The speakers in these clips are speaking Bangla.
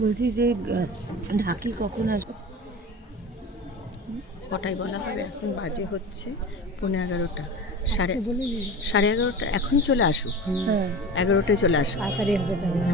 বলছি যে ঢাকি কখন আসবে? কটায় বলা হবে? এখন বাজে হচ্ছে 11:30। সাড়ে 11:30। এখনই চলে আসুক। 11টায় চলে আসুক। তাড়াতাড়ি হবে তাহলে।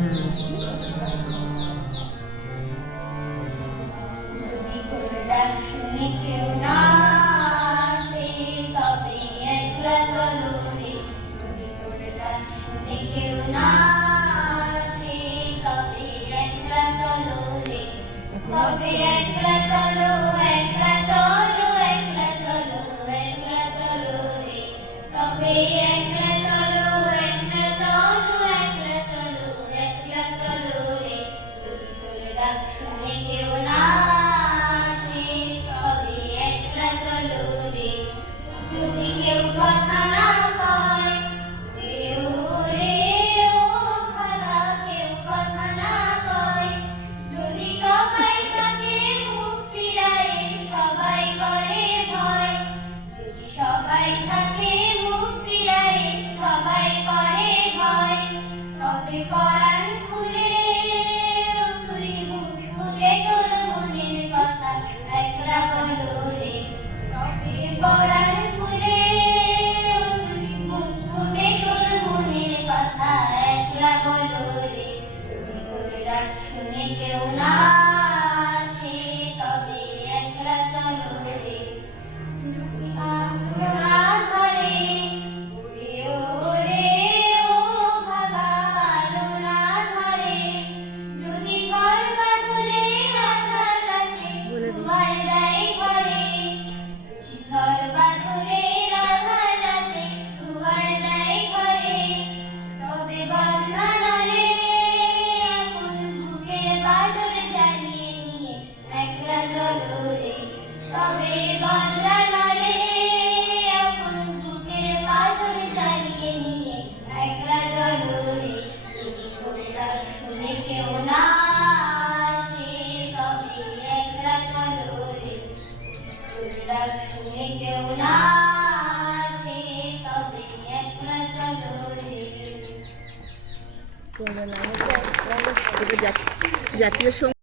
তবে একলা চলো, একলা চলো, একলা চলো, একলা চলো রে। তবে একলা চলো, একলা চলো, একলা চলো, একলা চলো রে। যদি তোর ডাক শুনে কেউ না আসে, তবে একলা চলো রে। যদি কেউ কথা না কয়, কেউ রে ও ভাগা, কেউ কথা না কয়, যদি সবাই থাকে মুখ ফিরায়, সবাই করে ভয়, যদি সবাই থাকে মুখ ফিরায়, সবাই করে ভয়, তবে পরাণ খুলে তুই মুখ ফুটে তোর মনের কথা একলা বলো রে। তবে পরাণ খুলে তুই মুখ ফুটে তোর মনের কথা একলা বলো রে। যদি তোর ডাক শুনে কেউ না আসে, তবে একলা চলো রে। যদি আলো না ধরে, ওরে ওরে ও ভাগা আলো না ধরে, যদি ঝড় বাদলে আধার রাতে দুয়ার দেয় ঘরে, যদি ঝড় বাদলে আধার রাতে দুয়ার দেয় ঘরে, তবে বাজনা নলে আপন বুকের বাঁশর জ্বালিয়ে নিয়ে একলা চলো রে। তবে বাজনা নলে আপন বুকের বাঁশর জ্বালিয়ে নিয়ে একলা চলো রে। যদি তোর ডাক শুনে কেউ না আসে, তবে একলা চলো রে। তোর ডাক শুনে কেউ না আসে, তবে একলা চলো রে। জাতীয়